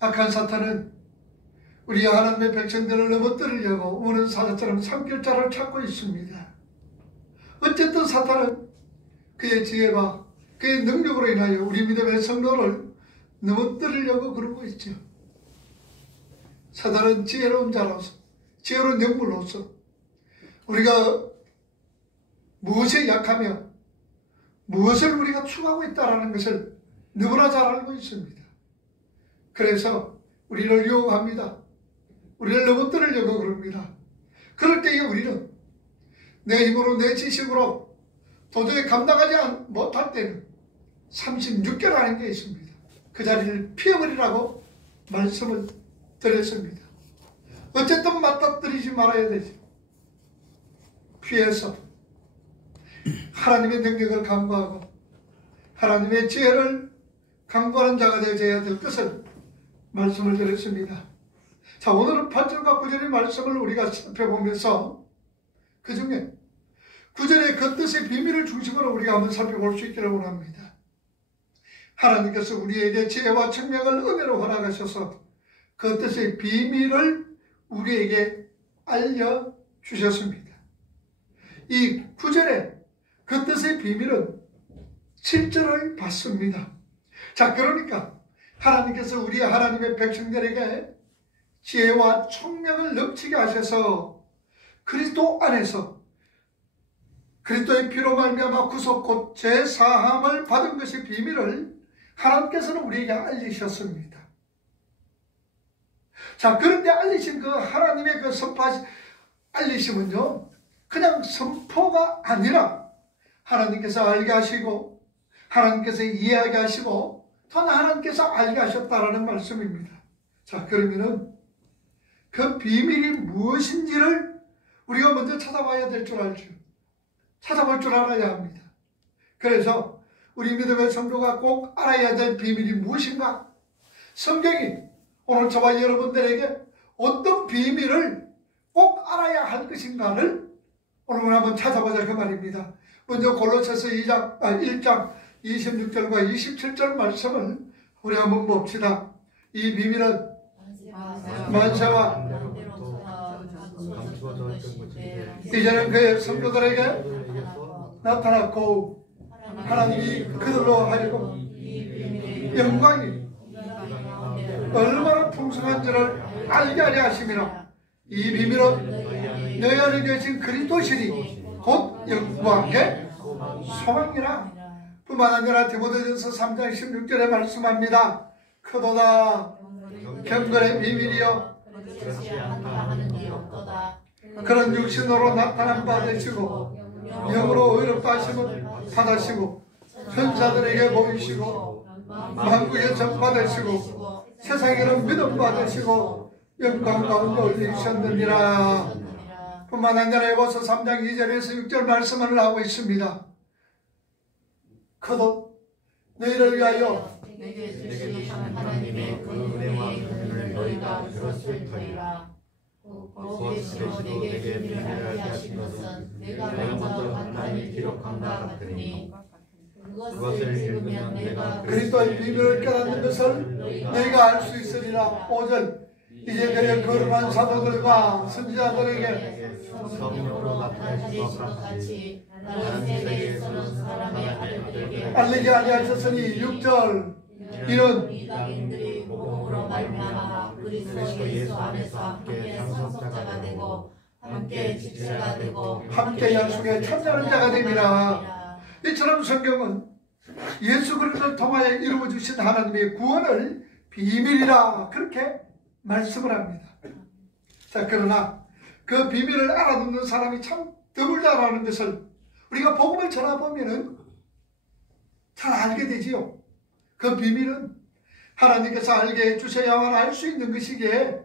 악한 사탄은 우리 하나님의 백성들을 넘어뜨리려고 우는 사자처럼 삼킬자를 찾고 있습니다. 어쨌든 사탄은 그의 지혜와 그의 능력으로 인하여 우리 믿음의 성도를 넘어뜨리려고 그러고 있죠. 사탄은 지혜로운 자로서, 지혜로운 영물로서 우리가 무엇에 약하며 무엇을 우리가 추구하고 있다는 것을 누구나 잘 알고 있습니다. 그래서 우리를 유혹합니다. 우리를 넘어뜨리려고 그럽니다. 그럴 때에 우리는 내 힘으로, 내 지식으로 도저히 감당하지 못할 때는 36개라는 게 있습니다. 그 자리를 피해버리라고 말씀을 드렸습니다. 어쨌든 맞닥뜨리지 말아야 되죠. 피해서 하나님의 능력을 강구하고 하나님의 지혜를 강구하는 자가 되어야 될 것을 말씀을 드렸습니다. 자, 오늘은 8절과 9절의 말씀을 우리가 살펴보면서 그 중에 9절의 그 뜻의 비밀을 중심으로 우리가 한번 살펴볼 수 있기를 원합니다. 하나님께서 우리에게 지혜와 청명을 은혜로 허락하셔서 그 뜻의 비밀을 우리에게 알려주셨습니다. 이 9절에 그 뜻의 비밀은 7절을 받습니다. 자, 그러니까 하나님께서 우리 하나님의 백성들에게 지혜와 총명을 넘치게 하셔서 그리스도 안에서 그리스도의 피로 말미암아 구속 곧 제사함을 받은 것의 비밀을 하나님께서는 우리에게 알리셨습니다. 자, 그런데 알리신 그 하나님의 그 알리심은요, 그냥 선포가 아니라 하나님께서 알게 하시고 하나님께서 이해하게 하시고 또한 하나님께서 알게 하셨다라는 말씀입니다. 자, 그러면은 그 비밀이 무엇인지를 우리가 먼저 찾아봐야 될 줄 알죠. 찾아볼 줄 알아야 합니다. 그래서 우리 믿음의 성도가 꼭 알아야 될 비밀이 무엇인가? 성경이 오늘 저와 여러분들에게 어떤 비밀을 꼭 알아야 할 것인가를 오늘 한번 찾아보자 그 말입니다. 먼저 골로새서 1장 26절과 27절 말씀을 우리 한번 봅시다. 이 비밀은 만세와 이제는 그의 성도들에게 나타났고 하나님이 그들로 하여금 영광이 얼마나 풍성한지를 알게 하려 하심이라. 이 비밀은 너희 안에 계신 그리스도시니 곧 영광의 소망이라. 뿐만 아니라 디모데전서 3장 16절에 말씀합니다. 크도다 경건의 비밀이여 그런 육신으로 나타난 바 되시고 영으로 의롭다 하심을 받으시고 천사들에게 보이시고 만국에 전파되시고 세상에는 믿음 받으시고 영광 가운데 올리셨느니라. 뿐만 아니라 에베소 3장 2절에서 6절 말씀을 하고 있습니다. 그도 너희를 위하여 내게 주신 하나님의 그 은혜와 긍휼을 너희가 들었을 터이라. 계시로 내게 비밀을 알게 하신 것은 내가 먼저 간단히 기록한 바 같으니 그것을 읽으면 내가 그리스도의 비밀을 깨닫는 것을 너희가 알 수 있으리라. 5절 이제 그의 거룩한 사도들과 선지자들에게 성령으로 나타내신 것 같이 다른 세대에서는 사람의 아들들에게 알리게 아니하셨으니 6절 이는 이방인들이 복음으로 말미암아 그리스도 예수 안에서 함께 상속자가 되고 함께 지체가 되고 함께 약속에 참여하는 자가 됩니다. 이처럼 성경은 예수 그리스도를 통하여 이루어주신 하나님의 구원을 비밀이라 그렇게 말씀을 합니다. 자, 그러나 그 비밀을 알아듣는 사람이 참 드물다라는 것을 우리가 복음을 전해보면은 잘 알게 되지요. 그 비밀은 하나님께서 알게 해주셔야만 알 수 있는 것이기에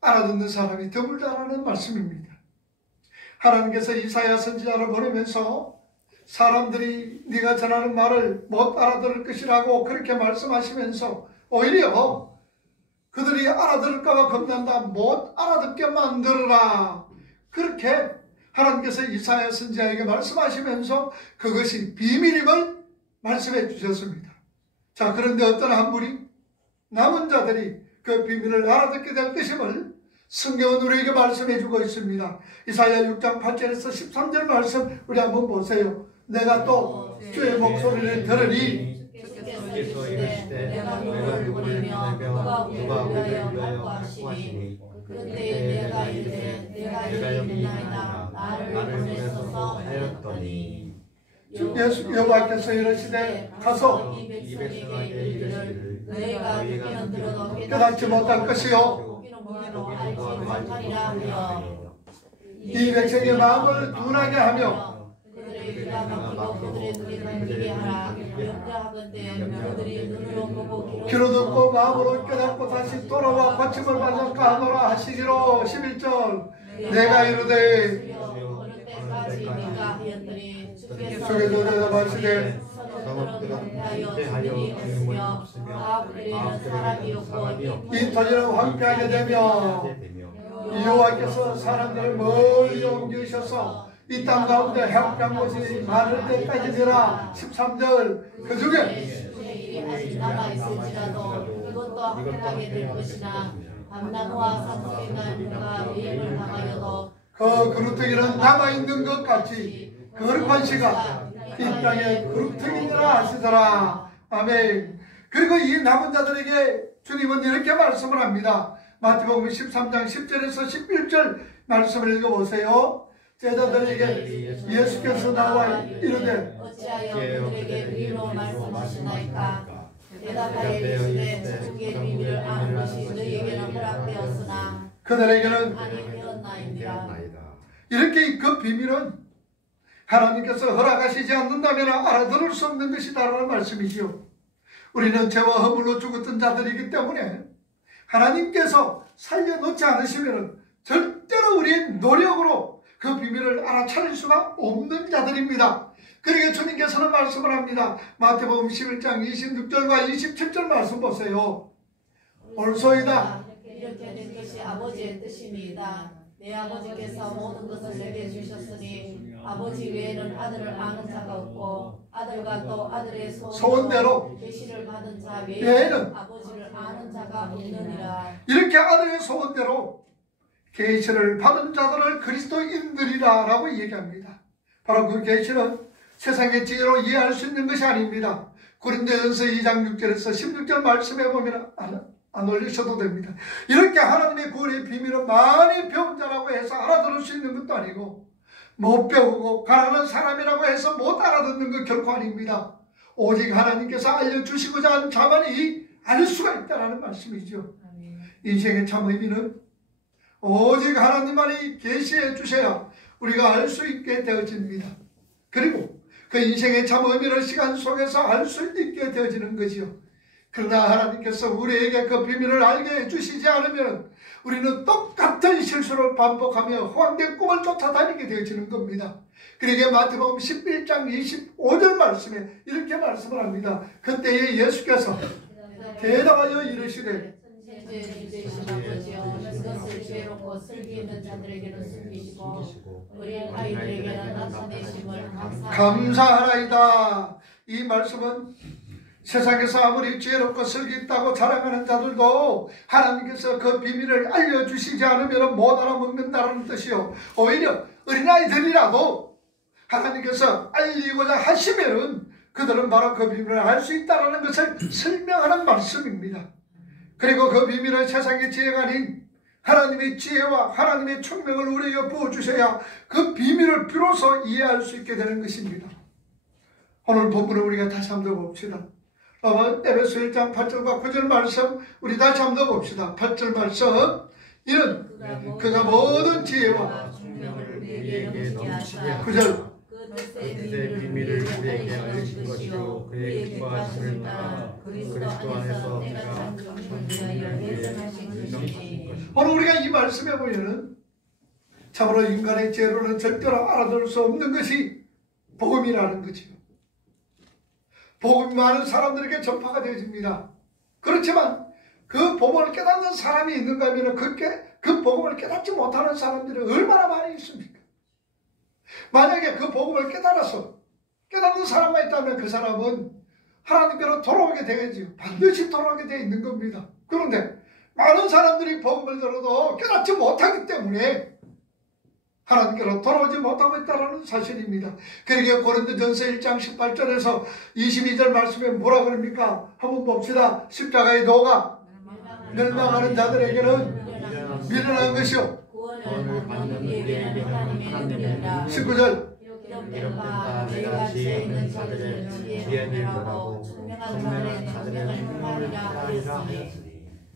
알아듣는 사람이 드물다라는 말씀입니다. 하나님께서 이사야 선지자를 보내면서 사람들이 네가 전하는 말을 못 알아들을 것이라고 그렇게 말씀하시면서 오히려 그들이 알아들을까봐 겁난다. 못 알아듣게 만들어라. 그렇게 하나님께서 이사야 선지자에게 말씀하시면서 그것이 비밀임을 말씀해 주셨습니다. 자, 그런데 어떤 한 분이 남은 자들이 그 비밀을 알아듣게 될 것임을 성경은 우리에게 말씀해 주고 있습니다. 이사야 6장 8절에서 13절 말씀 우리 한번 보세요. 내가 또 주의 목소리를 들으니 주께서 이르시되 내가 누구를 보내며 누가 우리를 위하여 확고하시니 그때 내가 이르되 내가 여기 있나이다 나를 보내소서 하였더니 예수 여호와께서 이르시되 가서 이 백성에게 이르시기를 너희가 듣기는 들어도 깨닫지 못할 것이요 이 백성의 마음을 둔하게 하며 그들의 귀가 막히고 그들의 눈이 감기게 하라. 염려하건대 그들이 눈으로 보고 귀로 듣고 마음으로 깨닫고 다시 돌아와 고침을 받을까 하노라 하시기로. 11절 내가 이르되 어느 때까지니까 하였더니 주께서 대답하시되 이 터전은 황폐하게 되며 여호와께서 사람들을 멀리 옮기셔서 이 땅 가운데 해op한 곳이 많을 때까지 되라. 13절 그 중에 아직 남아있을지라도 이것도 합당하게 될 것이나 밤나무와 산속에 날과 위임을 당하여도 그 그루터기는 남아있는 것 같이 거룩한 시가 이 땅에 그루터기니라 하시더라. 아멘. 그리고 이 남은 자들에게 주님은 이렇게 말씀을 합니다. 마태복음 13장 10절에서 11절 말씀을 읽어보세요. 제자들에게 예수께서 나와 이르되 어찌하여 그들에게 비밀로 말씀하시나이까. 대답하여 이르시되 주의 비밀을 아는 것이 너희에게는 허락되었으나 그들에게는 아니 되었나이다. 이렇게 그 비밀은 하나님께서 허락하시지 않는다면 알아들을 수 없는 것이다라는 말씀이지요. 우리는 죄와 허물로 죽었던 자들이기 때문에 하나님께서 살려놓지 않으시면 절대로 우리의 노력으로 그 비밀을 알아차릴 수가 없는 자들입니다. 그러게 주님께서는 말씀을 합니다. 마태복음 11장 26절과 27절 말씀 보세요. 올소이다. 이렇게 된 것이 아버지의 뜻입니다. 내 아버지께서 모든 것을 내게 주셨으니 아버지 외에는 아들을 아는 자가 없고 아들과 또 아들의 소원대로 계시를 받은 자 외에는 외에는 아버지를 아는 자가 없느니라. 이렇게 아들의 소원대로 계시를 받은 자들을 그리스도인들이라 라고 얘기합니다. 바로 그 계시는 세상의 지혜로 이해할 수 있는 것이 아닙니다. 고린도전서 2장 6절에서 16절 말씀해 보면 안 올리셔도 됩니다. 이렇게 하나님의 구원의 비밀은 많이 배운 자라고 해서 알아들을 수 있는 것도 아니고 못 배우고 가난한 사람이라고 해서 못 알아듣는 것 결코 아닙니다. 오직 하나님께서 알려주시고자 하는 자만이 알 수가 있다는 말씀이죠. 인생의 참 의미는 오직 하나님만이 계시해 주셔야 우리가 알 수 있게 되어집니다. 그리고 그 인생의 참 의미를 시간 속에서 알 수 있게 되어지는 거지요. 그러나 하나님께서 우리에게 그 비밀을 알게 해주시지 않으면 우리는 똑같은 실수를 반복하며 허황된 꿈을 쫓아다니게 되어지는 겁니다. 그러게 마태복음 11장 25절 말씀에 이렇게 말씀을 합니다. 그때에 예수께서 대답하여 이르시되 주제이신 아버지여 이것을 지혜롭고 슬기 있는 자들에게는 숨기시고 어린 아이들에게는 나타내심을 감사하라이다. 이 말씀은 세상에서 아무리 지혜롭고 슬기 있다고 자랑하는 자들도 하나님께서 그 비밀을 알려주시지 않으면 못 알아먹는다는 뜻이요. 오히려 어린아이들이라도 하나님께서 알리고자 하시면 그들은 바로 그 비밀을 알 수 있다는 것을 설명하는 말씀입니다. 그리고 그 비밀은 세상의 지혜가 아닌 하나님의 지혜와 하나님의 총명을 우리에게 부어주셔야 그 비밀을 비로소 이해할 수 있게 되는 것입니다. 오늘 본문을 우리가 다시 한번 더 봅시다. 에베소 1장 8절과 9절 말씀 우리 다시 한번 더 봅시다. 8절 말씀 이는 그가 모든 지혜와 총명을 우리에게 넘치게 하사 9절 그의 비밀을 우리에게 알려주신 것이요 그의 기뻐하심을 따라 그리스도 안에서 내가 오늘 우리가 이 말씀에 보면은 참으로 인간의 지혜로는 절대로 알아들을 수 없는 것이 복음이라는 거지요. 복음이 많은 사람들에게 전파가 되어집니다. 그렇지만 그 복음을 깨닫는 사람이 있는가 하면 그 복음을 깨닫지 못하는 사람들이 얼마나 많이 있습니까? 만약에 그 복음을 깨달아서 깨닫는 사람만 있다면 그 사람은 하나님께로 돌아오게 되겠지요. 반드시 돌아오게 되어 있는 겁니다. 그런데 많은 사람들이 복음을 들어도 깨닫지 못하기 때문에 하나님께로 돌아오지 못하고 있다는 사실입니다. 그러기에 고린도전서 1장 18절에서 22절 말씀에 뭐라 그럽니까? 한번 봅시다. 십자가의 도가 멸망하는 자들에게는 미련한 것이요. 구원을 받는 우리에게는 하나님의 19절 기록된 바 내가 지혜 있는 자들의 지혜를 멸하고 총명한 자들의 총명을 하리라.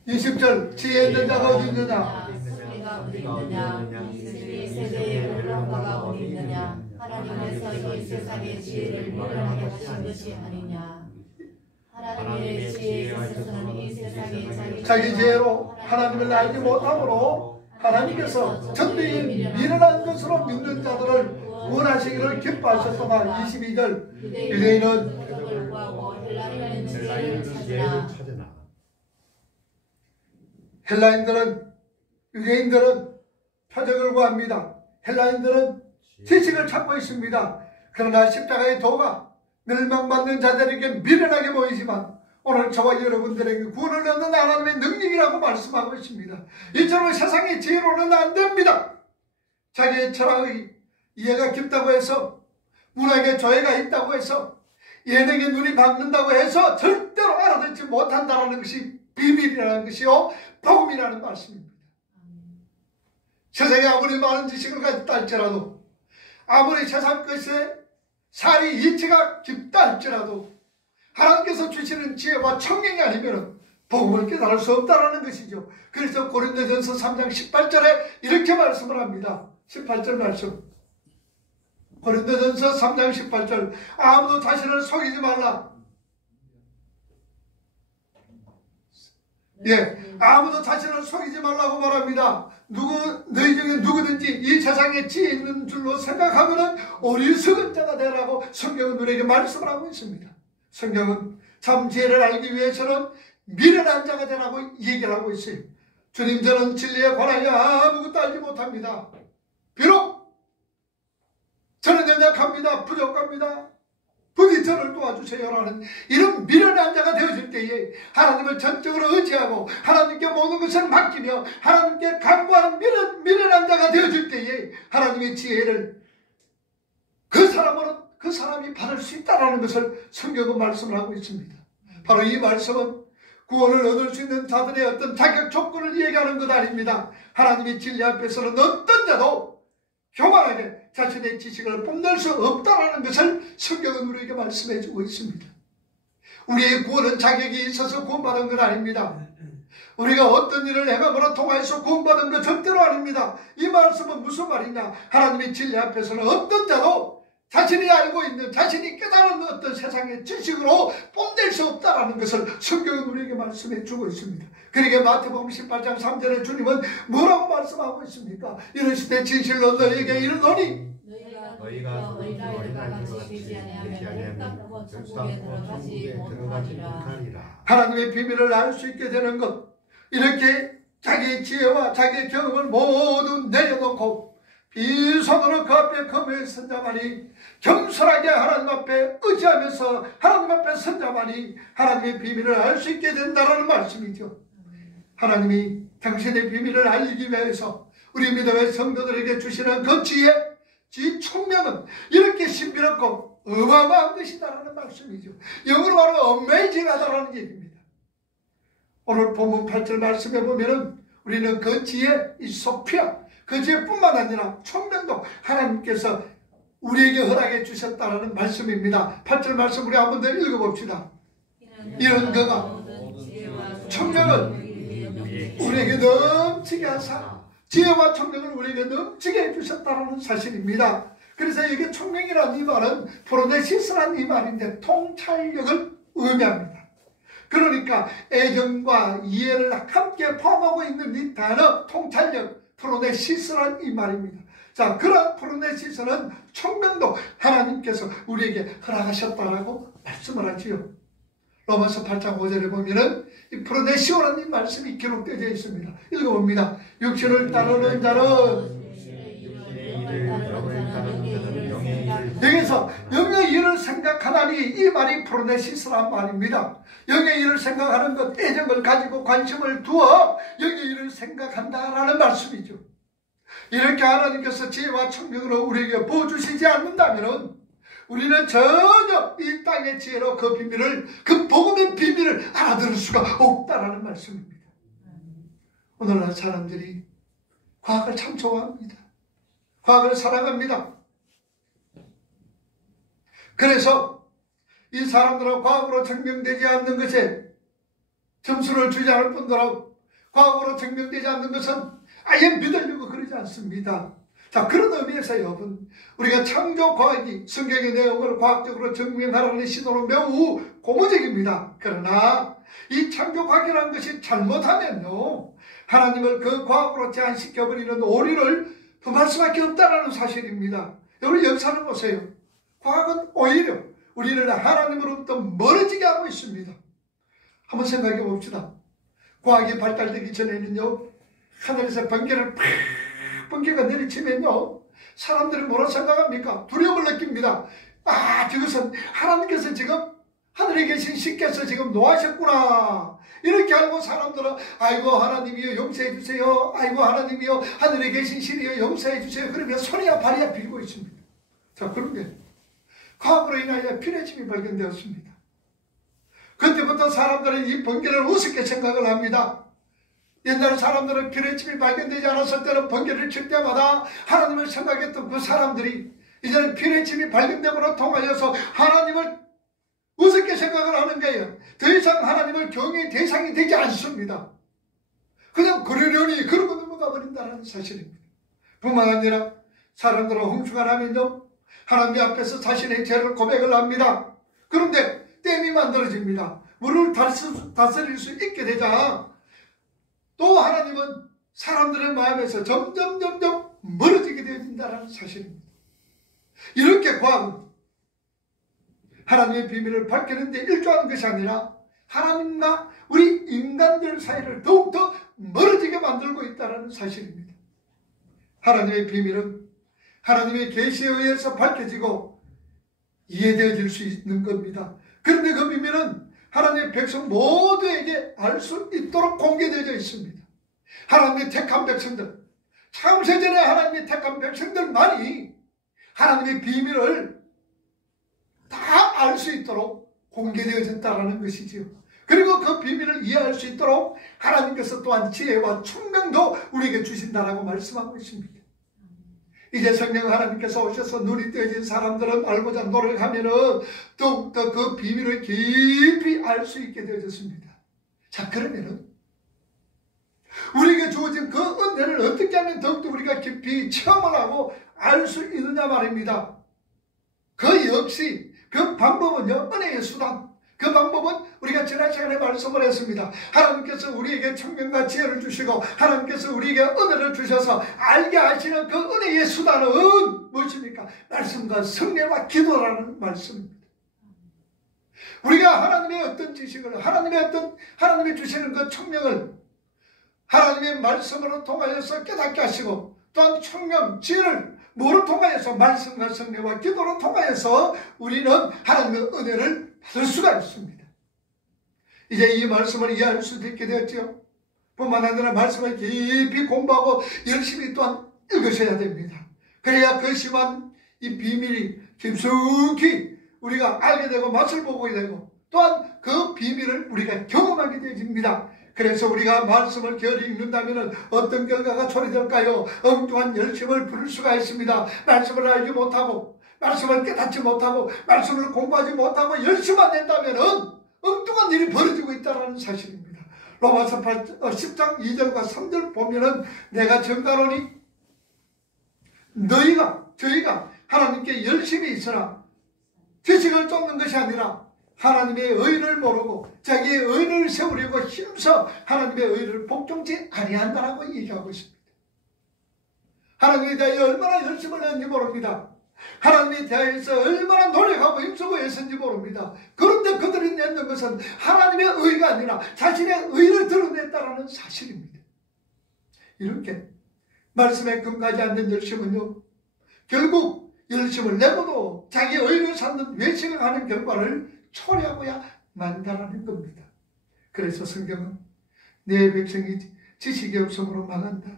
20절 지혜 있는 자가 어디 있느냐? 우리가 어디 있느냐? 이 세대의 멸망가가 어디 있느냐? 하나님께서 이 세상의 지혜를 멸하게 하신 것이 아니냐? 하나님의 지혜에 있어서는 이 세상의 자기 지혜로 하나님을 알지 못함으로 하나님께서 전대의 미련한 것으로 믿는 자들을 구원하시기를 기뻐하셨으나 22절 유대인은 표적을 구하고 헬라인은 지혜를 찾으나 헬라인들은 유대인들은 표적을 구합니다. 헬라인들은 지식을 찾고 있습니다. 그러나 십자가의 도가 멸망받는 자들에게 미련하게 보이지만 오늘 저와 여러분들에게 구원을 얻는 하나님의 능력이라고 말씀하고 있습니다. 이처럼 세상의 지혜로는 안 됩니다. 자기의 철학의 이해가 깊다고 해서 문학에 조예가 있다고 해서 예능에 눈이 막는다고 해서 절대로 알아듣지 못한다는 것이 비밀이라는 것이요 복음이라는 말씀입니다. 세상에 아무리 많은 지식을 가졌다 할지라도 아무리 세상 것에 살이 이치가 깊다 할지라도 하나님께서 주시는 지혜와 청량이 아니면 복음을 깨달을 수 없다는 것이죠. 그래서 고린도전서 3장 18절에 이렇게 말씀을 합니다. 18절 말씀. 고린도전서 3장 18절 아무도 자신을 속이지 말라. 아무도 자신을 속이지 말라고 말합니다. 너희 중에 누구든지 이 세상에 지혜 있는 줄로 생각하면은 어리석은 자가 되라고 성경은 우리에게 말씀을 하고 있습니다. 성경은 참 지혜를 알기 위해서는 미련한 자가 되라고 얘기를 하고 있어요. 주님, 저는 진리에 관하여 아무것도 알지 못합니다. 비록 저는 연약합니다. 부족합니다. 부디 저를 도와주세요라는 이런 미련한 자가 되어질 때에 하나님을 전적으로 의지하고 하나님께 모든 것을 맡기며 하나님께 간구하는 미련한 자가 되어질 때에 하나님의 지혜를 그 사람이 받을 수 있다는 것을 성경은 말씀을 하고 있습니다. 바로 이 말씀은 구원을 얻을 수 있는 자들의 어떤 자격 조건을 얘기하는 것 아닙니다. 하나님의 진리 앞에서는 어떤 자도 교만하게 자신의 지식을 뽐낼 수 없다는 것을 성경은 우리에게 말씀해 주고 있습니다. 우리의 구원은 자격이 있어서 구원받은 건 아닙니다. 우리가 어떤 일을 행함으로 통하여서 구원받은 건 절대로 아닙니다. 이 말씀은 무슨 말이냐? 하나님의 진리 앞에서는 어떤 자도 자신이 알고 있는, 자신이 깨달은 어떤 세상의 지식으로 뽐낼 수 없다는 것을 성경은 우리에게 말씀해 주고 있습니다. 그러니까 마태복음 18장 3절에 주님은 뭐라고 말씀하고 있습니까? 이르시되 진실로 너희에게 이르노니 너희가 어린아이들과 같이 되지 아니하면 흙 천국에 들어가지 못하리라. 하나님의 비밀을 알 수 있게 되는 것, 이렇게 자기의 지혜와 자기의 경험을 모두 내려놓고 빈손으로 그 앞에 검에 선 자만이, 겸손하게 하나님 앞에 의지하면서 하나님 앞에 선 자만이 하나님의 비밀을 알 수 있게 된다는 말씀이죠. 하나님이 당신의 비밀을 알리기 위해서 우리 믿음의 성도들에게 주시는 그 지혜, 이 총명은 이렇게 신비롭고 어마어마한 것이다라는 말씀이죠. 영어로 바로 amazing하다라는 얘기입니다. 오늘 본문 8절 말씀에 보면은 우리는 그 지혜, 이 소피아, 그 지혜뿐만 아니라 총명도 하나님께서 우리에게 허락해 주셨다는 말씀입니다. 8절 말씀 우리 한번 더 읽어봅시다. 이런 그가 총명을 우리에게 넘치게 하사 지혜와 총명을 우리에게 넘치게 해주셨다는 사실입니다. 그래서 이게 총명이라는 이 말은 프로네시스라는 이 말인데 통찰력을 의미합니다. 그러니까 애정과 이해를 함께 포함하고 있는 이 단어 통찰력, 프로네시스라는 이 말입니다. 자, 그런 프로네시스는 총명도 하나님께서 우리에게 허락하셨다라고 말씀을 하지요. 로마서 8장 5절에 보면은 이 프로네시오라는 이 말씀이 기록되어 있습니다. 읽어봅니다. 육신을 따르는 자는 여기서 영의 일을 생각하다니 이 말이 프로네시스란 말입니다. 영의 일을 생각하는 것, 애정을 가지고 관심을 두어 영의 일을 생각한다라는 말씀이죠. 이렇게 하나님께서 지혜와 청명으로 우리에게 부어주시지 않는다면 우리는 전혀 이 땅의 지혜로 그 비밀을, 그 복음의 비밀을 알아들을 수가 없다라는 말씀입니다. 오늘날 사람들이 과학을 참 좋아합니다. 과학을 사랑합니다. 그래서 이 사람들은 과학으로 증명되지 않는 것에 점수를 주지 않을 뿐더러 과학으로 증명되지 않는 것은 아예 믿으려고 그러지 않습니다. 자, 그런 의미에서 여러분, 우리가 창조과학이 성경의 내용을 과학적으로 증명하라는 시도는 매우 고무적입니다. 그러나 이 창조과학이라는 것이 잘못하면요, 하나님을 그 과학으로 제한시켜버리는 오류를 범할 수밖에 없다는 사실입니다. 여러분, 역사를 보세요. 과학은 오히려 우리를 하나님으로부터 멀어지게 하고 있습니다. 한번 생각해 봅시다. 과학이 발달되기 전에는요, 하늘에서 번개가 내리치면요, 사람들이 뭐라 생각합니까? 두려움을 느낍니다. 아, 저것은 하나님께서 지금 하늘에 계신 신께서 지금 노하셨구나. 이렇게 알고 사람들은 아이고 하나님이여 용서해 주세요. 아이고 하나님이여 하늘에 계신 신이여 용서해 주세요. 그러면 손이야 발이야 빌고 있습니다. 자, 그런데 과학으로 인하여 피뢰침이 발견되었습니다. 그때부터 사람들은 이 번개를 우습게 생각을 합니다. 옛날 사람들은 피뢰침이 발견되지 않았을 때는 번개를 칠 때마다 하나님을 생각했던 그 사람들이 이제는 피뢰침이 발견됨으로 통하여서 하나님을 우습게 생각을 하는 거예요. 더 이상 하나님을 경외의 대상이 되지 않습니다. 그냥 그러려니 그러고 넘어가 버린다는 사실입니다. 뿐만 아니라 사람들은 홍수가 나면요, 하나님 앞에서 자신의 죄를 고백을 합니다. 그런데 댐이 만들어집니다. 물을 다스릴 수 있게 되자 또 하나님은 사람들의 마음에서 점점 멀어지게 되어진다는 사실입니다. 이렇게 과학은 하나님의 비밀을 밝히는데 일조하는 것이 아니라 하나님과 우리 인간들 사이를 더욱더 멀어지게 만들고 있다는 사실입니다. 하나님의 비밀은 하나님의 계시에 의해서 밝혀지고 이해되어질 수 있는 겁니다. 그런데 그 비밀은 하나님의 백성 모두에게 알 수 있도록 공개되어져 있습니다. 하나님의 택한 백성들, 창세전에 하나님의 택한 백성들만이 하나님의 비밀을 다 알 수 있도록 공개되어졌다는 것이지요. 그리고 그 비밀을 이해할 수 있도록 하나님께서 또한 지혜와 총명도 우리에게 주신다라고 말씀하고 있습니다. 이제 성령 하나님께서 오셔서 눈이 떼어진 사람들은 알고자 노력하면은 더욱더 그 비밀을 깊이 알 수 있게 되어졌습니다. 자, 그러면은 우리에게 주어진 그 은혜를 어떻게 하면 더욱더 우리가 깊이 체험을 하고 알 수 있느냐 말입니다. 그 역시 그 방법은요, 은혜의 수단. 그 방법은 우리가 지난 시간에 말씀을 했습니다. 하나님께서 우리에게 청명과 지혜를 주시고 하나님께서 우리에게 은혜를 주셔서 알게 하시는 그 은혜의 수단은 무엇입니까? 말씀과 성례와 기도라는 말씀입니다. 우리가 하나님의 어떤 지식을, 하나님의 주시는 그 청명을 하나님의 말씀으로 통하여서 깨닫게 하시고 또한 청명, 지혜를 뭐를 통하여서 말씀과 성례와 기도로 통하여서 우리는 하나님의 은혜를 받을 수가 있습니다. 이제 이 말씀을 이해할 수도 있게 되었죠. 뿐만 아니라 말씀을 깊이 공부하고 열심히 또한 읽으셔야 됩니다. 그래야 그 심한 이 비밀이 깊숙이 우리가 알게 되고 맛을 보게 되고 또한 그 비밀을 우리가 경험하게 되어집니다. 그래서 우리가 말씀을 게을리 읽는다면 어떤 결과가 초래될까요? 엉뚱한 열심을 부를 수가 있습니다. 말씀을 알지 못하고 말씀을 깨닫지 못하고 말씀을 공부하지 못하고 열심만 낸다면 엉뚱한 일이 벌어지고 있다는 사실입니다. 로마서 10장 2절과 3절 보면은 내가 정가로니 저희가 하나님께 열심히 있으나 지식을 쫓는 것이 아니라 하나님의 의를 모르고 자기의 의를 세우려고 힘써 하나님의 의를 복종치 아니한다라고 얘기하고 있습니다. 하나님에 대하여 얼마나 열심을 했는지 모릅니다. 하나님에 대하여서 얼마나 노력하고 힘쓰고 애썼는지 모릅니다. 그런데 그들이 냈는 것은 하나님의 의가 아니라 자신의 의를 드러냈다는 사실입니다. 이렇게 말씀에 근거하지 않는 열심은요, 결국 열심을 내고도 자기 의를 찾는 외식을 하는 결과를 초래하고야 만다라는 겁니다. 그래서 성경은 내 백성이 지식이 없음으로 망한다.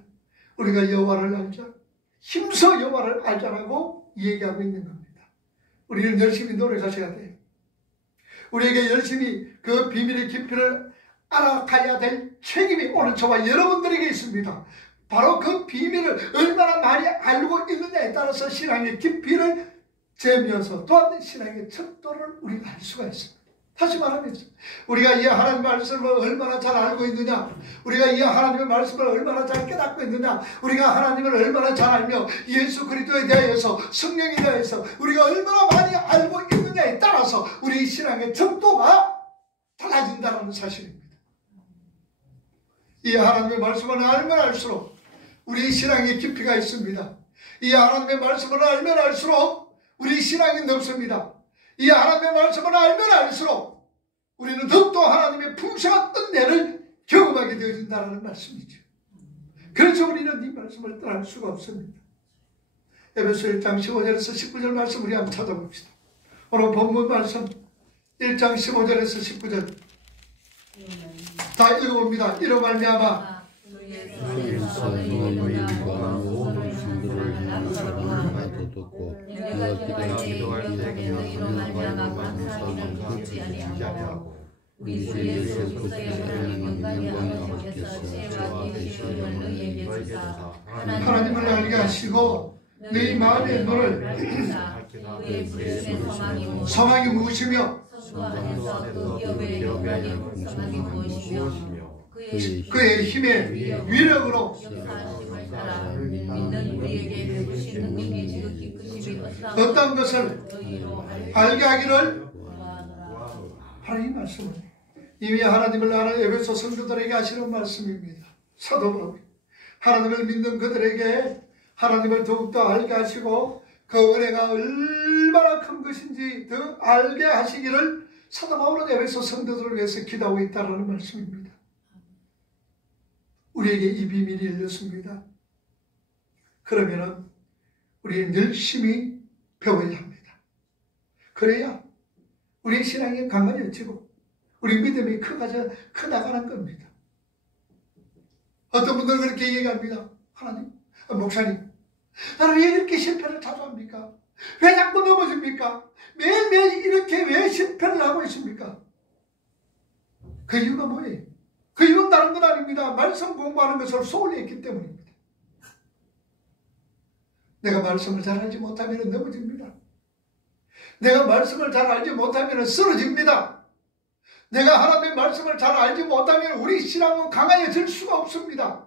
우리가 여호와를 알자. 힘써 여호와를 알자라고 얘기하고 있는 겁니다. 우리는 열심히 노력하셔야 돼요. 우리에게 열심히 그 비밀의 깊이를 알아가야 될 책임이 오늘 저와 여러분들에게 있습니다. 바로 그 비밀을 얼마나 많이 알고 있느냐에 따라서 신앙의 깊이를 재면서 또한 신앙의 척도를 우리가 알 수가 있습니다. 다시 말하면 우리가 이 하나님의 말씀을 얼마나 잘 알고 있느냐, 우리가 이 하나님의 말씀을 얼마나 잘 깨닫고 있느냐, 우리가 하나님을 얼마나 잘 알며 예수 그리스도에 대하여서 성령에 대하여서 우리가 얼마나 많이 알고 있느냐에 따라서 우리 신앙의 척도가 달라진다는 사실입니다. 이 하나님의 말씀을 알면 알수록 우리 신앙의 깊이가 있습니다. 이 하나님의 말씀을 알면 알수록 우리 신앙이 넓습니다. 이 하나님의 말씀을 알면 알수록 우리는 더욱더 하나님의 풍성한 은혜를 경험하게 되어진다는 말씀이죠. 그래서 우리는 이 말씀을 떠날 수가 없습니다. 에베소 1장 15절에서 19절 말씀 우리 한번 찾아봅시다. 오늘 본문 말씀 1장 15절에서 19절 다 읽어봅니다. 이로 말미암아 주께서 너희와 모든 성도를 향하여 나도 듣고 내가 기도할 때 너희로 말미암아 감사하는 마음을 아니하고 우리 주 예수 그리스도의 영광의 아버지께서 죄와 계시를 너희에게 주사 하나님을 알게 하시고 너희 마음의 눈을 그의 부르심의 소망이 무엇이며 성도 안에서 그 기업의 영광의 풍성함이 무엇이며 그의 힘의 위력으로 역사하심을 따라 믿는 우리에게 베푸신 능력이 지극히 크심이 어떤 것을 알게 하기를 바로 이 말씀은 이미 하나님을 아는 에베소 성도들에게 하시는 말씀입니다. 사도 바울이 하나님을 믿는 그들에게 하나님을 더욱더 알게 하시고 그 은혜가 얼마나 큰 것인지 더 알게 하시기를 사도 바울은 에베소 성도들을 위해서 기도하고 있다는 말씀입니다. 우리에게 이 비밀이 열렸습니다. 그러면은 우리는 열심히 배워야 합니다. 그래야 우리의 신앙이 강화해지고 우리 믿음이 커나가는 겁니다. 어떤 분들은 그렇게 얘기합니다. 하나님, 목사님, 나는 왜 이렇게 실패를 자주 합니까? 왜 자꾸 넘어집니까? 매일매일 이렇게 왜 실패를 하고 있습니까? 그 이유가 뭐예요? 그 이유는 다른 건 아닙니다. 말씀 공부하는 것을 소홀히 했기 때문입니다. 내가 말씀을 잘 알지 못하면 넘어집니다. 내가 말씀을 잘 알지 못하면 쓰러집니다. 내가 하나님의 말씀을 잘 알지 못하면 우리 신앙은 강해질 수가 없습니다.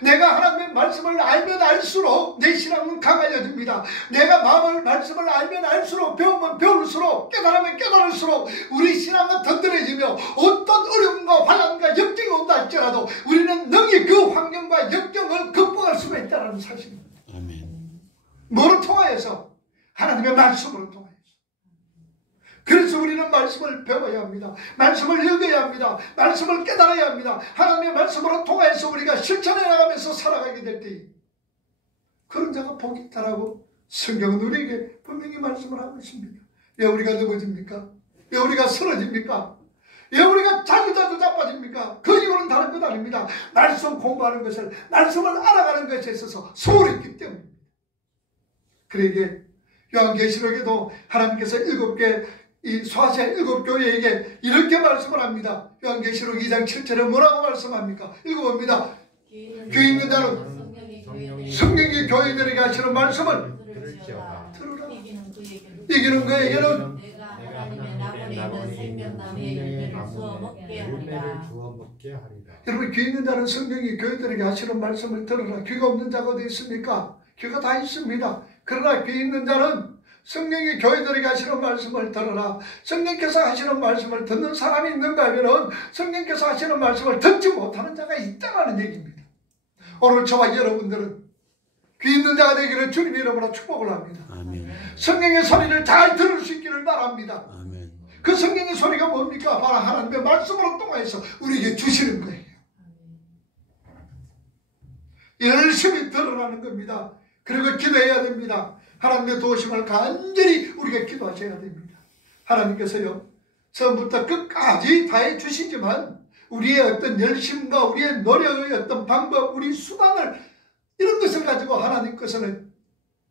내가 하나님의 말씀을 알면 알수록 내 신앙은 강해집니다. 내가 말씀을 알면 알수록 배우면 배울수록 깨달으면 깨달을수록 우리 신앙은 든든해지며 어떤 어려움과 환난과 역경이 온다 할지라도 우리는 능히 그 환경과 역경을 극복할 수가 있다는 사실입니다. 아멘. 뭐로 통하여서? 하나님의 말씀으로 통하여서. 그래서 우리는 말씀을 배워야 합니다. 말씀을 읽어야 합니다. 말씀을 깨달아야 합니다. 하나님의 말씀으로 통해서 우리가 실천해 나가면서 살아가게 될 때 그런 자가 복이 있다라고 성경은 우리에게 분명히 말씀을 하고 있습니다. 왜 우리가 넘어집니까? 왜 우리가 쓰러집니까? 왜 우리가 자주 자빠집니까? 그 이유는 다른 것 아닙니다. 말씀 공부하는 것을, 말씀을 알아가는 것에 있어서 소홀했기 때문입니다. 그러기에 요한계시록에도 하나님께서 7개 이 소아시아 7교회에게 이렇게 말씀을 합니다. 요한계시록 2장 7절에 뭐라고 말씀합니까? 읽어봅니다. 귀 있는 자는 성령이 교회들에게 하시는 말씀을 들으라. 이기는 그에게는 내가 하나님의 나무에 있는 생명나무의 열매를 주어 먹게 하리라. 여러분, 귀 있는 자는 성령이 교회들에게 하시는 말씀을 들으라. 귀가 없는 자가 어디 있습니까? 귀가 다 있습니다. 그러나 귀 있는 자는 성령이 교회들에게 하시는 말씀을 들어라. 성령께서 하시는 말씀을 듣는 사람이 있는가 하면 성령께서 하시는 말씀을 듣지 못하는 자가 있다는 얘기입니다. 오늘 저와 여러분들은 귀 있는 자가 되기를 주님 이름으로 축복을 합니다. 아멘. 성령의 소리를 잘 들을 수 있기를 바랍니다. 아멘. 그 성령의 소리가 뭡니까? 바로 하나님의 말씀으로 통해서 우리에게 주시는 거예요. 열심히 들으라는 겁니다. 그리고 기도해야 됩니다. 하나님의 도우심을 간절히 우리가 기도하셔야 됩니다. 하나님께서요, 처음부터 끝까지 다해 주시지만 우리의 어떤 열심과 우리의 노력의 어떤 방법, 우리 수단을, 이런 것을 가지고 하나님께서는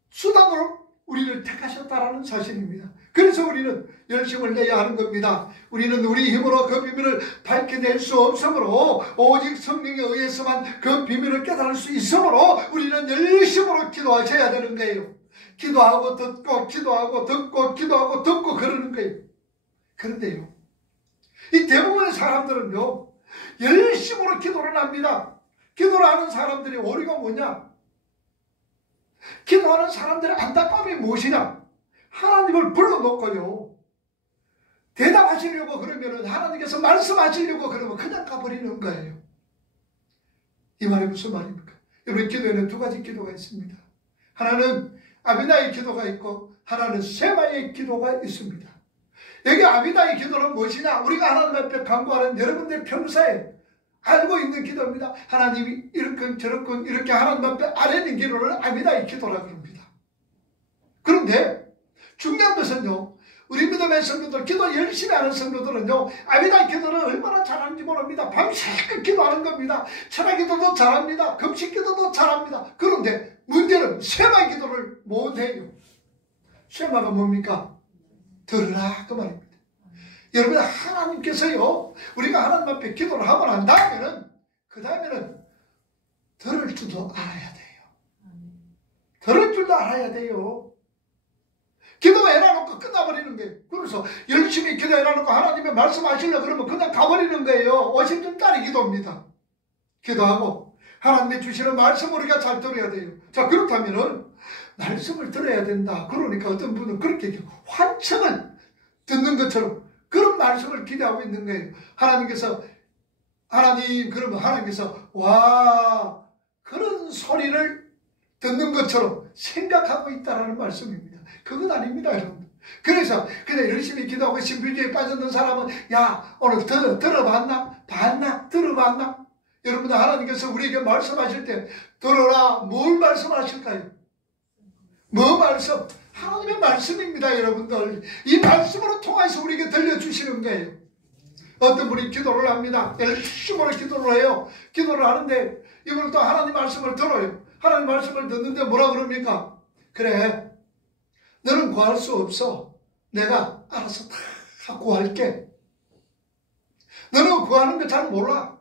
수단으로 우리를 택하셨다라는 사실입니다. 그래서 우리는 열심을 내야 하는 겁니다. 우리는 우리 힘으로 그 비밀을 밝혀낼 수 없으므로 오직 성령에 의해서만 그 비밀을 깨달을 수 있으므로 우리는 열심으로 기도하셔야 되는 거예요. 기도하고 듣고 기도하고 듣고 기도하고 듣고 그러는 거예요. 그런데요, 이 대부분의 사람들은요, 열심으로 기도를 합니다. 기도를 하는 사람들의 오류가 뭐냐? 기도하는 사람들의 안타까움이 무엇이냐? 하나님을 불러놓고요, 대답하시려고 그러면은, 하나님께서 말씀하시려고 그러면 그냥 가버리는 거예요. 이 말이 무슨 말입니까? 여러분, 기도에는 두 가지 기도가 있습니다. 하나는 아비나의 기도가 있고 하나는 세마의 기도가 있습니다. 여기 아비나의 기도는 무엇이냐? 우리가 하나님 앞에 간구하는 여러분들 평소에 알고 있는 기도입니다. 하나님이 이렇게 저렇게 이렇게 하나님 앞에 아뢰는 기도를 아비나의 기도라고 합니다. 그런데 중요한 것은요, 우리 믿음의 성도들, 기도 열심히 하는 성도들은요, 아비나의 기도를 얼마나 잘하는지 모릅니다. 밤새껏 기도하는 겁니다. 철학 기도도 잘합니다. 금식 기도도 잘합니다. 그런데 문제는 세마의 기도를 못해요. 세마가 뭡니까? 들으라, 그 말입니다. 여러분, 하나님께서요, 우리가 하나님 앞에 기도를 하고 난 다음에는, 그 다음에는 들을 줄도 알아야 돼요. 들을 줄도 알아야 돼요. 기도해놔놓고 끝나버리는 거예요. 그래서 열심히 기도해놔놓고 하나님의 말씀하시려고 그러면 그냥 가버리는 거예요. 50분짜리 기도입니다. 기도하고 하나님이 주시는 말씀 우리가 잘 들어야 돼요. 자, 그렇다면은 말씀을 들어야 된다. 그러니까 어떤 분은 그렇게 환청을 듣는 것처럼 그런 말씀을 기대하고 있는 거예요. 그러면 하나님께서 와, 그런 소리를 듣는 것처럼 생각하고 있다라는 말씀입니다. 그건 아닙니다, 여러분. 그래서 그냥 열심히 기도하고 신비주의에 빠졌는 사람은, 야, 오늘 들어봤나? 봤나? 들어봤나? 여러분들, 하나님께서 우리에게 말씀하실 때 들어라, 뭘 말씀하실까요? 뭐 말씀? 하나님의 말씀입니다, 여러분들. 이 말씀으로 통해서 우리에게 들려주시는 거예요. 어떤 분이 기도를 합니다. 열심히 기도를 해요. 기도를 하는데 이분은 또 하나님 말씀을 들어요. 하나님 말씀을 듣는데 뭐라 그럽니까? 그래, 너는 구할 수 없어. 내가 알아서 다 구할게. 너는 구하는 거 잘 몰라.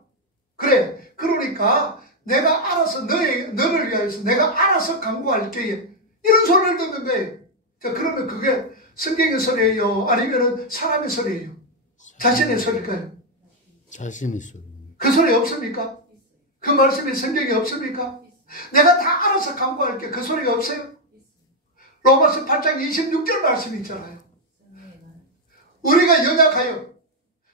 그래, 그러니까 내가 알아서 너를 위해서 내가 알아서 간구할게. 이런 소리를 듣는 거예요. 자, 그러면 그게 성경의 소리예요? 아니면 사람의 소리예요? 자신의 소리일까요? 자신의 소리. 그 소리 없습니까? 그 말씀이 성경에 없습니까? 내가 다 알아서 간구할게. 그 소리가 없어요? 로마서 8장 26절 말씀이 있잖아요. 우리가 연약하여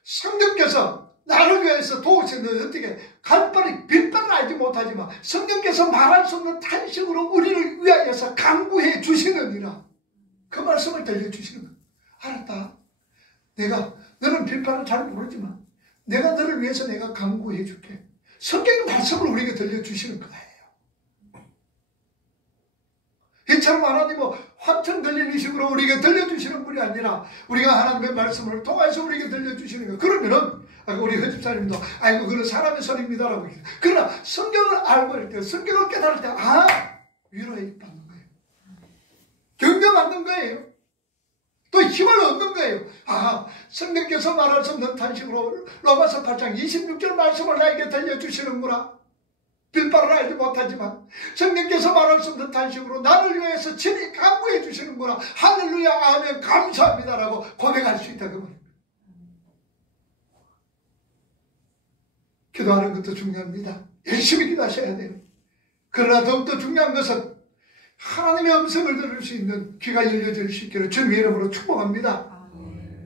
성령께서 나를 위해서 도우시는, 어떻게 간발이 빗발을 알지 못하지만 성령께서 말할 수 없는 탄식으로 우리를 위하여서 간구해 주시느니라. 그 말씀을 들려주시는 거예요. 알았다. 너는 빗발을 잘 모르지만 내가 너를 위해서 내가 간구해 줄게. 성경의 말씀을 우리에게 들려주시는 거예요. 이처럼 하나님은 환청 들리는 식으로 우리에게 들려주시는 분이 아니라 우리가 하나님의 말씀을 통해서 우리에게 들려주시는 거예요. 그러면은 우리 허집사님도 아이고 그건 사람의 소리입니다라고 얘기해요. 그러나 성경을 알고 있을 때, 성경을 깨달을 때, 위로에 받는 거예요. 격려받는 거예요. 또 힘을 얻는 거예요. 성령께서 말할 수 없는 탄식으로 로마서 8장 26절 말씀을 나에게 들려주시는구나. 빌바를 알지 못하지만 성령께서 말할 수 없는 탄식으로 나를 위해서 친히 간구해 주시는구나. 할렐루야, 아멘, 감사합니다라고 고백할 수 있다, 그 말입니다. 기도하는 것도 중요합니다. 열심히 기도하셔야 돼요. 그러나 더욱더 중요한 것은 하나님의 음성을 들을 수 있는 귀가 열려질 수 있기를 주님의 이름으로 축복합니다.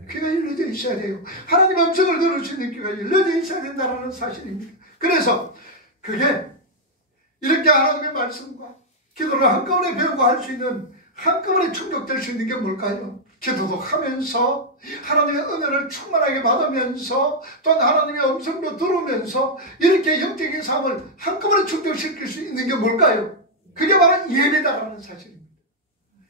귀가 열려져 있어야 돼요. 하나님의 음성을 들을 수 있는 귀가 열려져 있어야 된다는 사실입니다. 그래서 그게 이렇게 하나님의 말씀과 기도를 한꺼번에 배우고 할 수 있는, 한꺼번에 충족될 수 있는 게 뭘까요? 기도도 하면서 하나님의 은혜를 충만하게 받으면서 또한 하나님의 음성도 들으면서 이렇게 영적인 삶을 한꺼번에 충족시킬 수 있는 게 뭘까요? 그게 바로 예배다라는 사실입니다.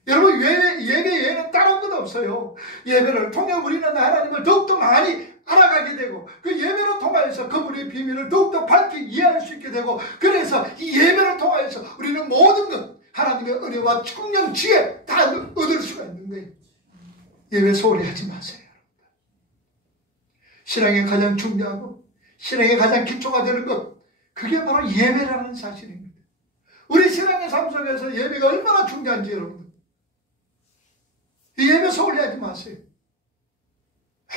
여러분, 예배 외에는 다른 것 없어요. 예배를 통해 우리는 하나님을 더욱더 많이 알아가게 되고, 그 예배를 통하여서 그분의 비밀을 더욱더 밝게 이해할 수 있게 되고, 그래서 이 예배를 통하여서 우리는 모든 것, 하나님의 은혜와 청령 지혜 다 얻을 수가 있는 거예요. 예배 소홀히 하지 마세요. 신앙의 가장 중요하고 신앙의 가장 기초가 되는 것, 그게 바로 예배라는 사실입니다. 우리 신앙의 삶 속에서 예배가 얼마나 중요한지 여러분, 이 예배 소홀히 하지 마세요.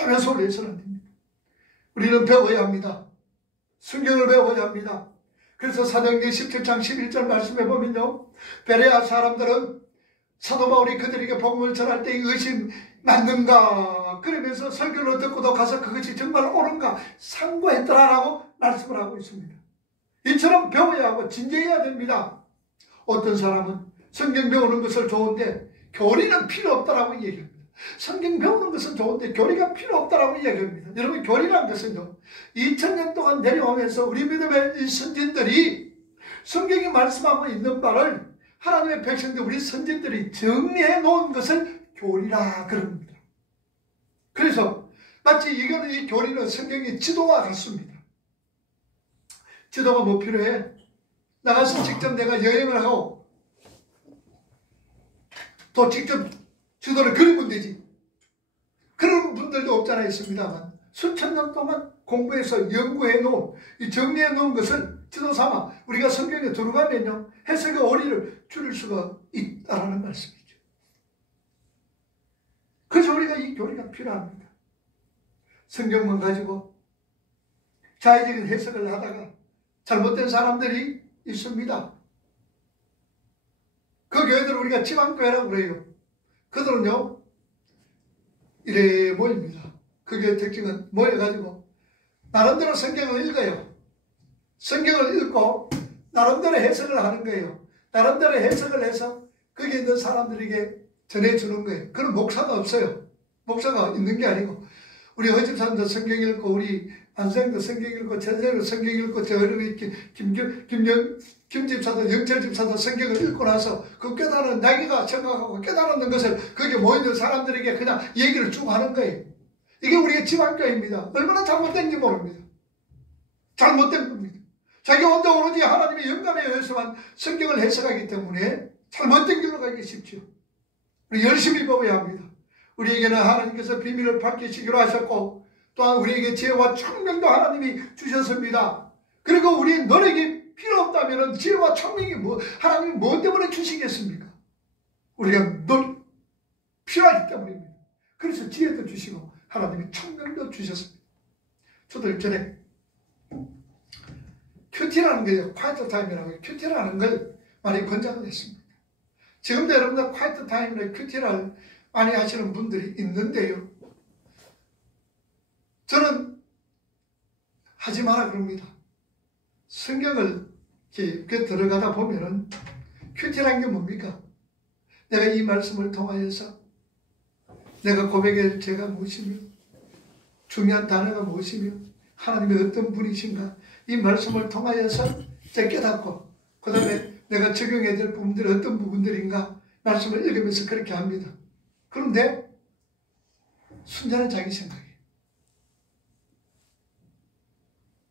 예배 소홀히 해서는 안 됩니다. 우리는 배워야 합니다. 성경을 배워야 합니다. 그래서 사도행전 17장 11절 말씀해 보면요, 베레아 사람들은 사도 바울이 그들에게 복음을 전할 때 의심 맞는가 그러면서 설교를 듣고도 가서 그것이 정말 옳은가 상고했더라라고 말씀을 하고 있습니다. 이처럼 배워야 하고 진지해야 됩니다. 어떤 사람은 성경 배우는 것을 좋은데 교리는 필요 없다라고 얘기합니다. 성경 배우는 것은 좋은데 교리가 필요 없다라고 얘기합니다. 여러분, 교리라는 것은요, 2000년 동안 내려오면서 우리 믿음의 선진들이 성경이 말씀하고 있는 바를 하나님의 백성들, 우리 선진들이 정리해 놓은 것을 교리라 그럽니다. 그래서 마치 이거는, 이 교리는 성경의 지도와 같습니다. 지도가 뭐 필요해? 나가서 직접 내가 여행을 하고 또 직접 지도를 그리면 되지. 그런 분들도 없잖아 있습니다만, 수천 년 동안 공부해서 연구해 놓은, 이 정리해 놓은 것을 지도 삼아 우리가 성경에 들어가면요, 해석의 어리를 줄일 수가 있다라는 말씀이죠. 그래서 우리가 이 교리가 필요합니다. 성경만 가지고 자의적인 해석을 하다가 잘못된 사람들이 있습니다. 그 교회들을 우리가 지방교회라고 그래요. 그들은요, 이래 모입니다. 그 교회 특징은 모여가지고 나름대로 성경을 읽어요. 성경을 읽고 나름대로 해석을 하는 거예요. 나름대로 해석을 해서 거기에 있는 사람들에게 전해주는 거예요. 그런 목사가 없어요. 목사가 있는 게 아니고, 우리 허집사님도 성경 읽고, 우리 안생도 성경 읽고, 전생도 성경 읽고, 김집사도, 영철집사도 성경을 읽고 나서 그 깨달은, 자기가 생각하고 깨달는 것을 거기에 모이는 사람들에게 그냥 얘기를 쭉 하는 거예요. 이게 우리의 지방교회입니다. 얼마나 잘못된지 모릅니다. 잘못된 겁니다. 자기 혼자 오로지 하나님의 영감에 의해서만 성경을 해석하기 때문에 잘못된 길로 가기 쉽죠. 우리 열심히 배워야 합니다. 우리에게는 하나님께서 비밀을 밝히시기로 하셨고, 또한 우리에게 지혜와 총명도 하나님이 주셨습니다. 그리고 우리 노력이 필요 없다면 지혜와 총명이 하나님이 뭐 때문에 주시겠습니까? 우리가 필요하기 때문입니다. 그래서 지혜도 주시고 하나님이 총명도 주셨습니다. 저도 일전에 큐티라는 게 콰이트 타임이라고, 큐티라는 걸 많이 권장을 했습니다. 지금도 여러분들 콰이트 타임이나 큐티를 많이 하시는 분들이 있는데요, 저는 하지 마라 그럽니다. 성경을 이렇게 들어가다 보면은 큐티라는 게 뭡니까? 내가 이 말씀을 통하여서 내가 고백할 죄가 무엇이며 중요한 단어가 무엇이며 하나님의 어떤 분이신가, 이 말씀을 통하여서 깨닫고, 그 다음에 내가 적용해야 될 부분들이 어떤 부분들인가 말씀을 읽으면서 그렇게 합니다. 그런데 순전한 자기 생각이에요.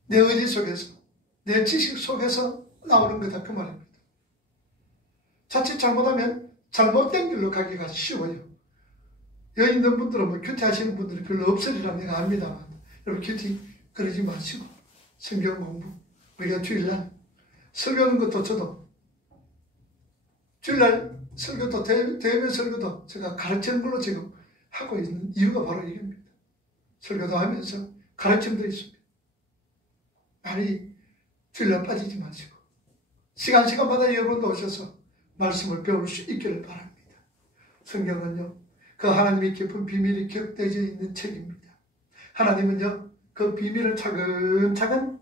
내 의지 속에서, 내 지식 속에서 나오는 거다, 그 말입니다. 자칫 잘못하면 잘못된 길로 가기가 쉬워요. 여기 있는 분들은 뭐 큐티 하시는 분들이 별로 없으리라 내가 압니다만, 여러분 큐티 그러지 마시고 성경 공부, 우리가 주일날 설교하는 것도 저도 주일날 설교도 대면 설교도 제가 가르치는 걸로 지금 하고 있는 이유가 바로 이겁니다. 설교도 하면서 가르침도 있습니다. 많이 주일날 빠지지 마시고 시간마다 여러분도 오셔서 말씀을 배울 수 있기를 바랍니다. 성경은요, 그 하나님의 깊은 비밀이 기록되어 있는 책입니다. 하나님은요, 그 비밀을 차근차근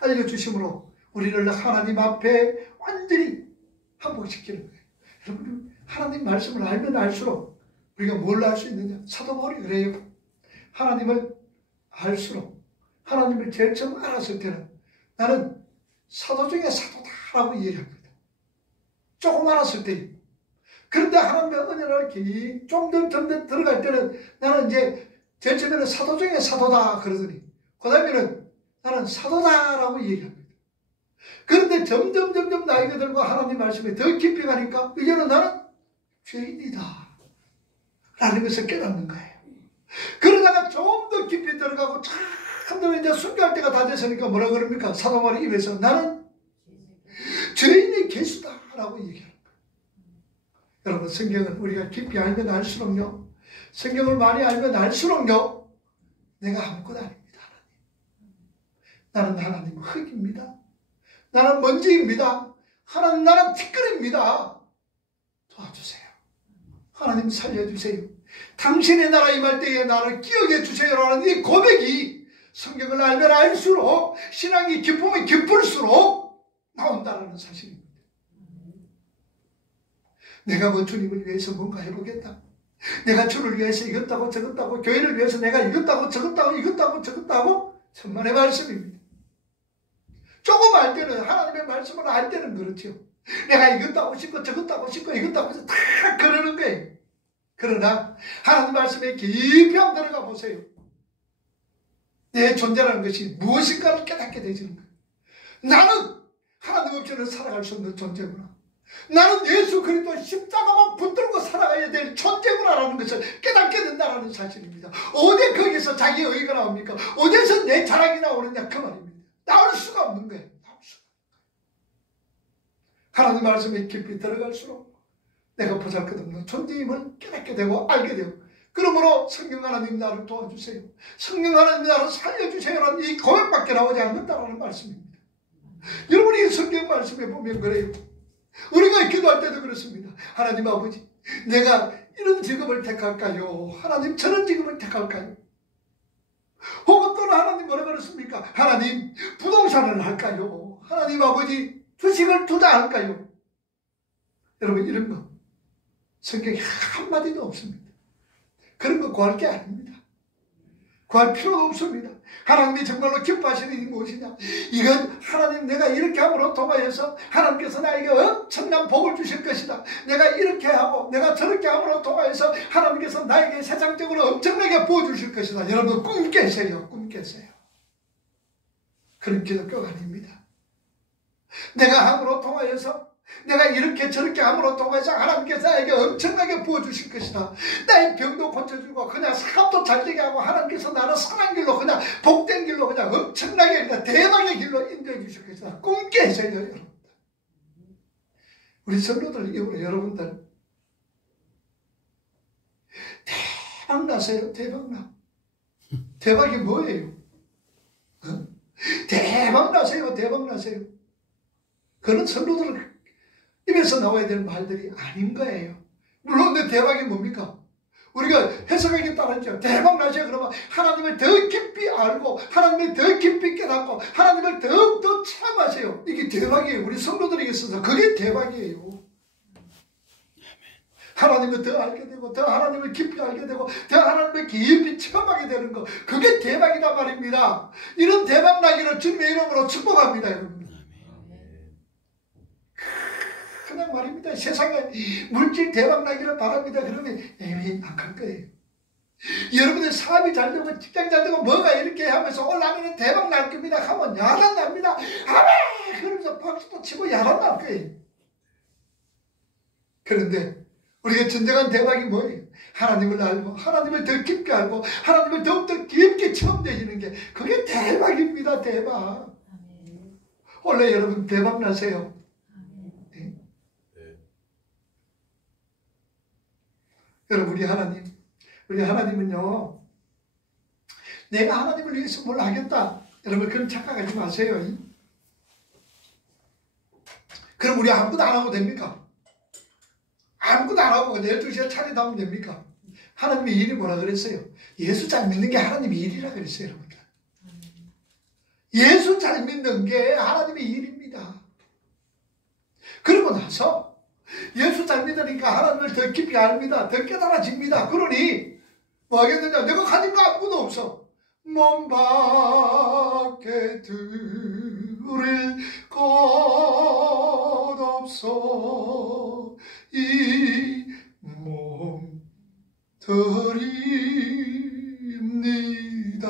알려주심으로 우리를 하나님 앞에 완전히 항복시키는 거예요. 여러분, 하나님 말씀을 알면 알수록 우리가 뭘 알 수 있느냐? 사도 바울이 그래요. 하나님을 알수록, 하나님을 제일 처음 알았을 때는 나는 사도 중에 사도다라고 얘기합니다. 조금 알았을 때, 그런데 하나님의 은혜를 점점 들어갈 때는 나는 이제 제일 처음에는 사도 중에 사도다 그러더니 그 다음에는 나는 사도다라고 얘기합니다. 그런데 점점 나이가 들고 하나님 말씀에 더 깊이 가니까 이제는 나는 죄인이다 라는 것을 깨닫는 거예요. 그러다가 좀 더 깊이 들어가고 참 이제 순교할 때가 다 됐으니까 뭐라 그럽니까? 사도바울 입에서 나는 죄인의 개수다라고 얘기하는 거예요. 여러분, 성경은 우리가 깊이 알면 알수록요, 성경을 많이 알면 알수록요, 내가 아무것도 아닙니다. 나는 하나님 흙입니다. 나는 먼지입니다. 하나님 나는 티끌입니다. 도와주세요. 하나님 살려주세요. 당신의 나라 임할 때에 나를 기억해 주세요라는 이 고백이 성경을 알면 알수록 신앙이 기쁘면 기쁠수록 나온다는 사실입니다. 내가 뭐 주님을 위해서 뭔가 해보겠다. 내가 주를 위해서 이것다고 저것다고 교회를 위해서 내가 이것다고 저것다고 천만의 말씀입니다. 조금 알 때는 하나님의 말씀을 알 때는 그렇죠. 내가 이것다고 싶고 저것다고 싶고 이것다고 해서 다 그러는 거예요. 그러나 하나님 말씀에 깊이 한번 들어가 보세요. 내 존재라는 것이 무엇인가를 깨닫게 되지는 거예요. 나는 하나님 없이는 살아갈 수 없는 존재구나. 나는 예수 그리스도 십자가만 붙들고 살아가야 될 존재구나라는 것을 깨닫게 된다는 사실입니다. 어디 거기서 자기 의의가 나옵니까? 어디서 내 자랑이 나오느냐 그 말입니다. 나올 수가 없는 거예요. 나올 수가 없는 거예요. 하나님 말씀에 깊이 들어갈수록 내가 보잘것없는 존재임을 깨닫게 되고 알게 되고, 그러므로 성령 하나님 나를 도와주세요, 성령 하나님 나를 살려주세요라는 이 고백밖에 나오지 않는다는 말씀입니다. 여러분이 성경 말씀에 보면 그래요. 우리가 기도할 때도 그렇습니다. 하나님 아버지, 내가 이런 직업을 택할까요? 하나님 저런 직업을 택할까요? 혹은 또는 하나님 뭐라 그랬습니까? 하나님 부동산을 할까요? 하나님 아버지 주식을 투자할까요? 여러분, 이런 거 성경에 한마디도 없습니다. 그런 거 구할 게 아닙니다. 구할 필요도 없습니다. 하나님이 정말로 기뻐하시는 일이 무엇이냐? 이건 하나님, 내가 이렇게 함으로 통하여서 하나님께서 나에게 엄청난 복을 주실 것이다. 내가 이렇게 하고 내가 저렇게 함으로 통하여서 하나님께서 나에게 세상적으로 엄청나게 부어주실 것이다. 여러분, 꿈 깨세요. 꿈 깨세요. 그런 기독교가 아닙니다. 내가 함으로 통하여서, 내가 이렇게 저렇게 함으로 통해서 하나님께서 나에게 엄청나게 부어주실 것이다. 나의 병도 고쳐주고 그냥 사업도 잘되게 하고 하나님께서 나를 선한 길로, 그냥 복된 길로, 그냥 엄청나게 그냥 대박의 길로 인도해 주실 것이다. 꿈 깨세요, 여러분들. 우리 성도들, 여러분들 대박 나세요. 대박 나. 대박이 뭐예요? 대박 나세요. 대박 나세요. 그런 성도들은 입에서 나와야 될 말들이 아닌 거예요. 물론 내 대박이 뭡니까? 우리가 해석하기에 따르죠. 대박 나셔 그러면 하나님을 더 깊이 알고 하나님을 더 깊이 깨닫고 하나님을 더욱더 체험하세요. 이게 대박이에요. 우리 성도들에게 있어서 그게 대박이에요. 하나님을 더 알게 되고 더 하나님을 깊이 알게 되고 더 하나님을 깊이 체험하게 되는 거, 그게 대박이다 말입니다. 이런 대박 나기를 주님의 이름으로 축복합니다, 여러분. 그냥 말입니다. 세상에 물질 대박 나기를 바랍니다. 그러면 에이, 안 갈 거예요. 여러분들 사업이 잘 되고 직장 잘 되고 뭐가 이렇게 하면서 올라가면 대박 날 겁니다 하면 야단 납니다. 아멘! 그러면서 박수도 치고 야단 날 거예요. 그런데 우리가 진정한 대박이 뭐예요? 하나님을 알고 하나님을 더 깊게 알고 하나님을 더욱더 깊게 체험되시는 게, 그게 대박입니다. 대박. 원래 여러분 대박 나세요. 여러분, 우리 하나님은요, 내가 하나님을 위해서 뭘 하겠다, 여러분 그런 착각하지 마세요. 그럼 우리 아무것도 안 하고 됩니까? 아무것도 안 하고 12시에 차례다 하면 됩니까? 하나님의 일이 뭐라 그랬어요? 예수 잘 믿는 게 하나님의 일이라 그랬어요, 여러분들. 예수 잘 믿는 게 하나님의 일입니다. 그러고 나서 예수 잘 믿으니까 하나님을 더 깊이 압니다. 더 깨달아집니다. 그러니 뭐 하겠느냐? 내가 가진 거 아무것도 없어. 몸 밖에 드릴 것 없어. 이 드립니다.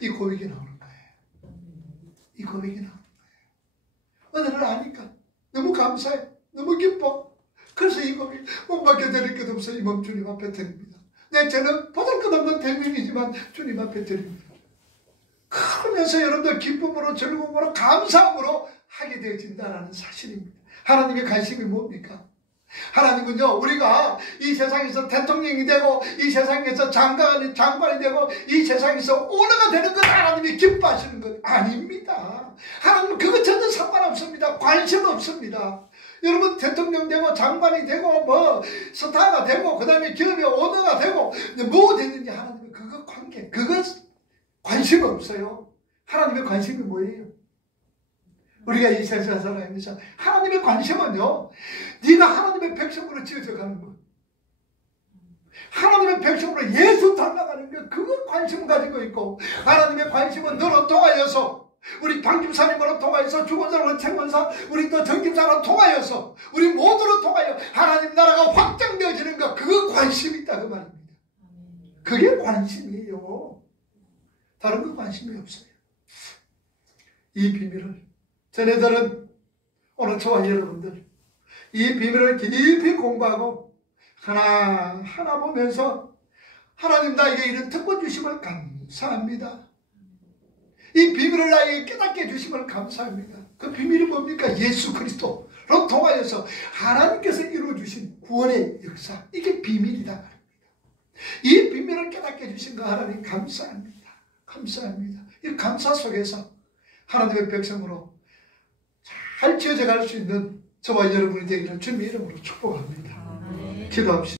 이 고백이 나오는 거예요. 이 고백이 나오는 거예요. 은혜를 아니까 너무 감사해. 너무 기뻐. 그래서 이 고백 못 맡겨드릴 것 없어 이 몸 주님 앞에 드립니다. 내 죄는 보잘것없는 대명이지만 주님 앞에 드립니다. 그러면서 여러분들 기쁨으로 즐거움으로 감사함으로 하게 되어진다는 사실입니다. 하나님의 관심이 뭡니까? 하나님은요, 우리가 이 세상에서 대통령이 되고 이 세상에서 장관이 되고 이 세상에서 오너가 되는 것 하나님이 기뻐하시는 것 아닙니다. 하나님은 그것 전혀 상관없습니다. 관심 없습니다. 여러분 대통령 되고 장관이 되고 뭐 스타가 되고 그 다음에 기업의 오너가 되고 뭐 되는지 하나님은 그거 관계 그거 관심 없어요. 하나님의 관심이 뭐예요? 우리가 이 세상에 살아가면서 하나님의 관심은요, 네가 하나님의 백성으로 지어져 가는 것, 하나님의 백성으로 예수 닮아가는 것, 그거 관심을 가지고 있고, 하나님의 관심은 너로 통하여서 우리 방집사님으로 통하여서 죽은 사람으로 생원사 우리 또 정집사로 통하여서 우리 모두로 통하여 하나님 나라가 확장되어지는 것, 그거 관심이 있다 그 말입니다. 그게 관심이에요. 다른 거 관심이 없어요. 이 비밀을 전에들은 오늘 저와 여러분들 이 비밀을 깊이 공부하고 하나하나 보면서 하나님 나에게 이런 특권 주심을 감사합니다. 이 비밀을 나에게 깨닫게 해주심을 감사합니다. 그 비밀이 뭡니까? 예수 그리스도로 통하여서 하나님께서 이루어주신 구원의 역사, 이게 비밀이다. 이 비밀을 깨닫게 해주신 거 하나님 감사합니다. 감사합니다. 이 감사 속에서 하나님의 백성으로 잘 지어져 갈 수 있는 저와 여러분이 되기를 주님의 이름으로 축복합니다. 기도합시다.